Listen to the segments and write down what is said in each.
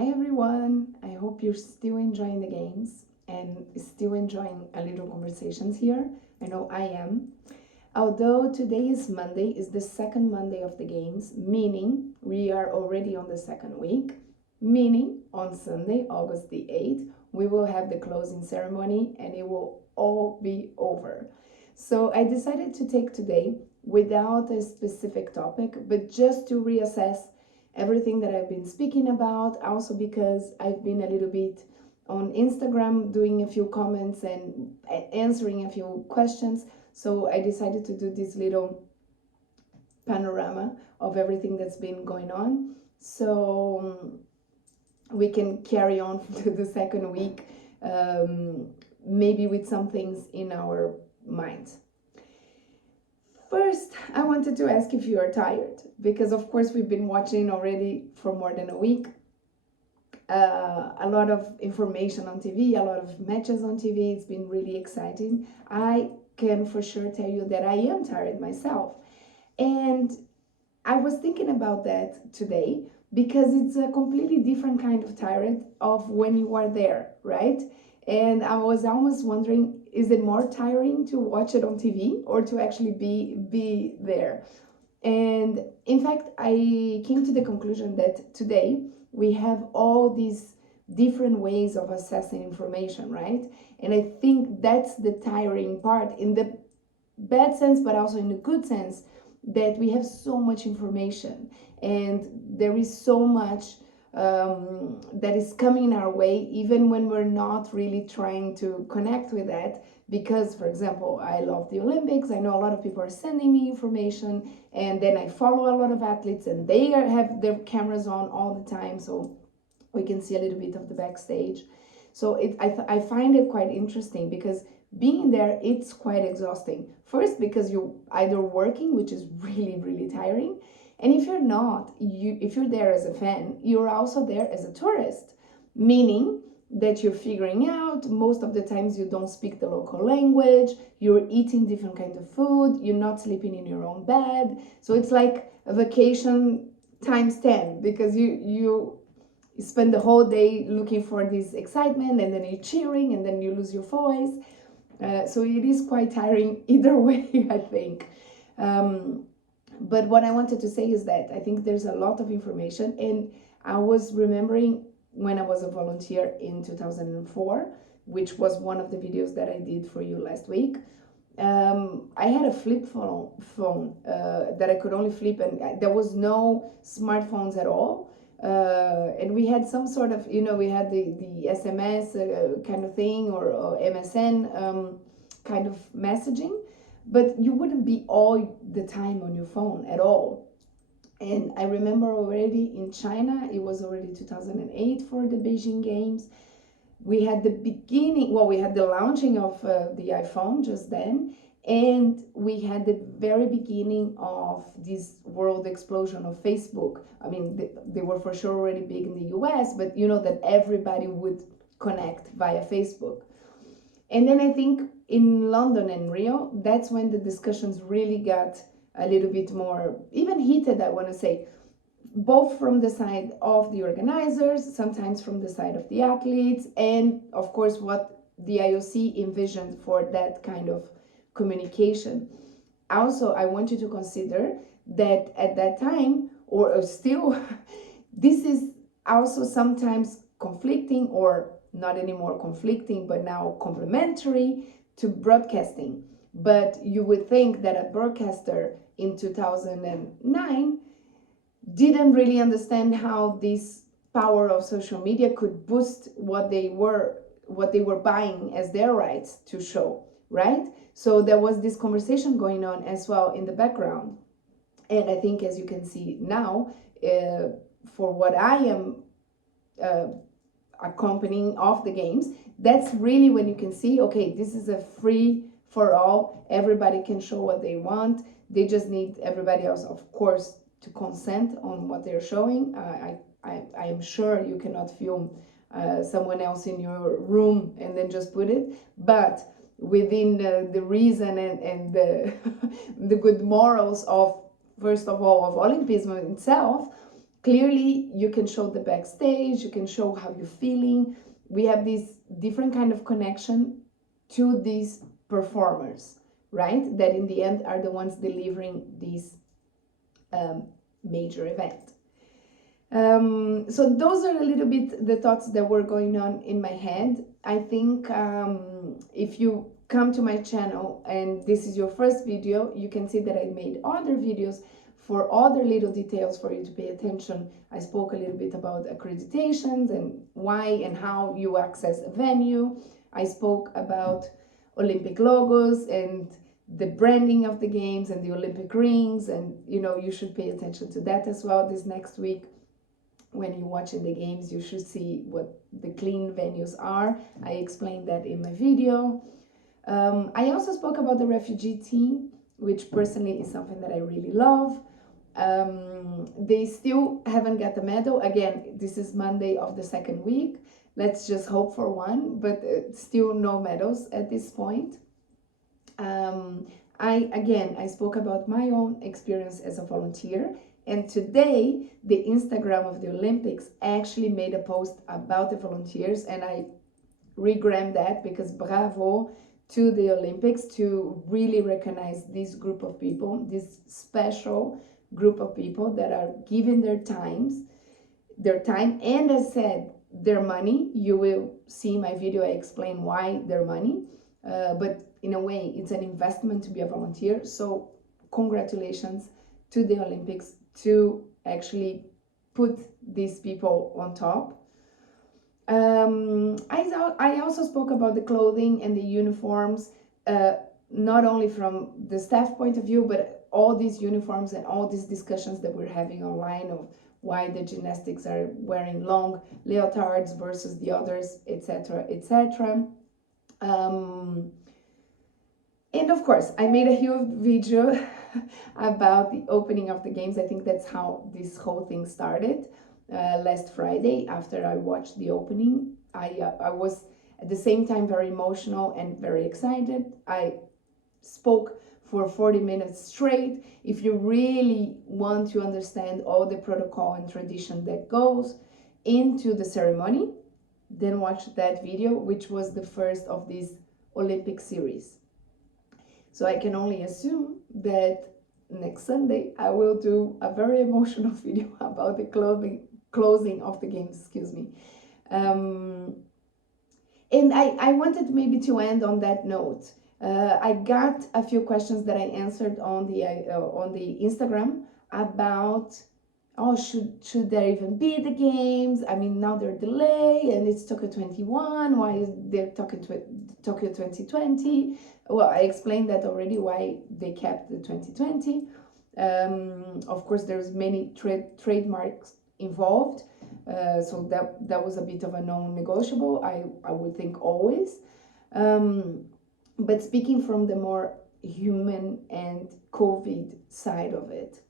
Hi everyone, I hope you're still enjoying the games and still enjoying a little conversations here. I know I am. Although today is Monday, is the second Monday of the games, meaning we are already on the second week, meaning on Sunday, August the 8th, we will have the closing ceremony and it will all be over. So I decided to take today without a specific topic, but just to reassess everything that I've been speaking about, also because I've been a little bit on Instagram doing a few comments and answering a few questions. So I decided to do this little panorama of everything that's been going on. So we can carry on to the second week, maybe with some things in our minds. First, I wanted to ask if you are tired, because of course we've been watching already for more than a week. A lot of information on TV, a lot of matches on TV. It's been really exciting. I can for sure tell you that I am tired myself. And I was thinking about that today because it's a completely different kind of tired of when you are there, right? And I was almost wondering, is it more tiring to watch it on TV or to actually be there? And in fact, I came to the conclusion that today we have all these different ways of assessing information, right? And I think that's the tiring part in the bad sense, but also in the good sense, that we have so much information and there is so much that is coming our way, even when we're not really trying to connect with that. Because, for example, I love the Olympics. I know a lot of people are sending me information, and then I follow a lot of athletes, and they have their cameras on all the time, so we can see a little bit of the backstage. So I find it quite interesting because being there, it's quite exhausting. First, because you're either working, which is really tiring, and if you're not, if you're there as a fan, you're also there as a tourist, meaning that you're figuring out, most of the times you don't speak the local language, you're eating different kinds of food, you're not sleeping in your own bed. So it's like a vacation times 10, because you spend the whole day looking for this excitement, and then you're cheering, and then you lose your voice. So it is quite tiring either way, I think. But what I wanted to say is that I think there's a lot of information, and I was remembering when I was a volunteer in 2004, which was one of the videos that I did for you last week. I had a flip phone that I could only flip, and there was no smartphones at all. And we had some sort of, we had the SMS kind of thing, or MSN kind of messaging, but you wouldn't be all the time on your phone at all. And I remember already in China, it was already 2008 for the Beijing Games. We had the beginning, well, we had the launching of the iPhone just then, and we had the very beginning of this world explosion of Facebook. I mean, they were for sure already big in the US, but you know that everybody would connect via Facebook. And then I think in London and Rio, that's when the discussions really got a little bit more, even heated, I want to say, both from the side of the organizers, sometimes from the side of the athletes, and of course what the IOC envisioned for that kind of communication. Also, I want you to consider that at that time, or still, this is also sometimes conflicting, or not anymore conflicting, but now complementary to broadcasting. But you would think that a broadcaster in 2009 didn't really understand how this power of social media could boost what they were buying as their rights to show, right? So there was this conversation going on as well in the background. And I think, as you can see now, for what I am accompanying of the games, that's really when you can see, okay, this is a free for all, everybody can show what they want, they just need everybody else, of course, to consent on what they're showing. I am sure you cannot film someone else in your room and then just put it, but within the reason and the the good morals of, first of all, of Olympism itself, Clearly, you can show the backstage, you can show how you're feeling. We have this different kind of connection to these performers, right? That in the end are the ones delivering this major event. So those are a little bit the thoughts that were going on in my head. I think if you come to my channel and this is your first video, you can see that I made other videos for other little details for you to pay attention. I spoke a little bit about accreditations and why and how you access a venue. I spoke about Olympic logos and the branding of the games and the Olympic rings, and you should pay attention to that as well. This next week, when you're watching the games, you should see what the clean venues are. I explained that in my video. I also spoke about the refugee team, which personally is something that I really love. They still haven't got the medal. Again, this is Monday of the second week. Let's just hope for one, but still no medals at this point. I spoke about my own experience as a volunteer, and today the Instagram of the Olympics actually made a post about the volunteers, and I regrammed that because bravo to the Olympics to really recognize this group of people, this special group of people that are giving their time, and as said, their money. You will see my video, I explain why their money, but in a way it's an investment to be a volunteer. So congratulations to the Olympics to actually put these people on top. I also spoke about the clothing and the uniforms, not only from the staff point of view, but all these uniforms and all these discussions that we're having online of why the gymnastics are wearing long leotards versus the others, etc., etc. And of course, I made a huge video about the opening of the games. I think that's how this whole thing started. Last Friday, after I watched the opening, I was at the same time very emotional and very excited. I spoke for 40 minutes straight. If you really want to understand all the protocol and tradition that goes into the ceremony, then watch that video, which was the first of this Olympic series. So I can only assume that next Sunday I will do a very emotional video about the closing of the games, excuse me. And I wanted maybe to end on that note. I got a few questions that I answered on the Instagram about, oh, should there even be the games? I mean, now they're delayed and it's Tokyo 21. Why is they're talking to Tokyo 2020? Well, I explained that already, why they kept the 2020. Of course, there's many trademarks involved, so that was a bit of a non-negotiable. I would think always. But speaking from the more human and COVID side of it,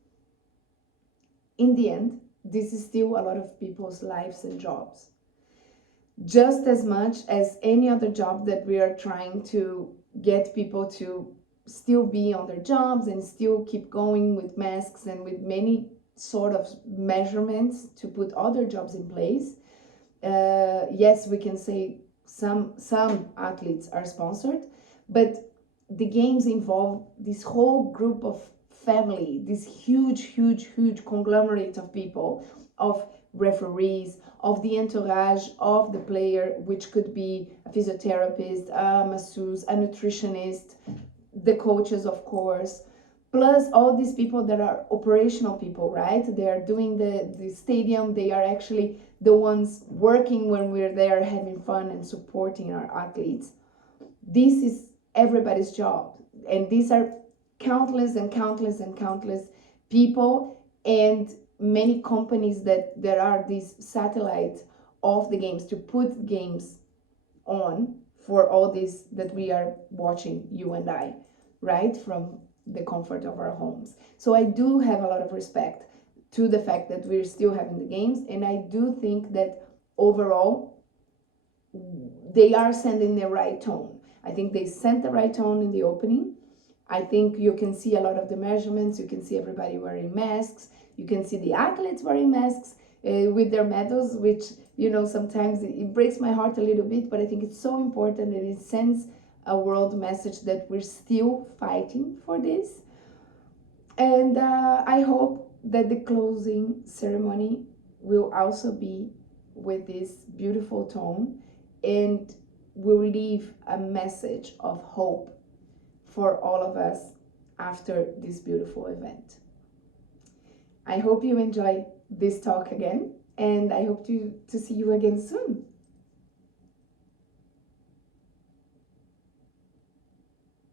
in the end, this is still a lot of people's lives and jobs. Just as much as any other job that we are trying to get people to still be on their jobs and still keep going with masks and with many sort of measurements to put other jobs in place. Yes, we can say some athletes are sponsored, but the games involve this whole group of family, this huge conglomerate of people, of referees, of the entourage of the player, which could be a physiotherapist, a masseuse, a nutritionist, the coaches, of course, plus all these people that are operational people, right? They are doing the stadium, they are actually the ones working when we're there, having fun and supporting our athletes. This is everybody's job, and these are countless people, and many companies that there are these satellites of the games to put games on for all this that we are watching, you and I, right, from the comfort of our homes. So I do have a lot of respect to the fact that we're still having the games, and I do think that overall they are sending the right tone. I think they sent the right tone in the opening. I think you can see a lot of the measurements. You can see everybody wearing masks. You can see the athletes wearing masks with their medals, which, sometimes it breaks my heart a little bit, but I think it's so important that it sends a world message that we're still fighting for this. And I hope that the closing ceremony will also be with this beautiful tone and will leave a message of hope for all of us after this beautiful event. I hope you enjoy this talk again, and I hope to see you again soon.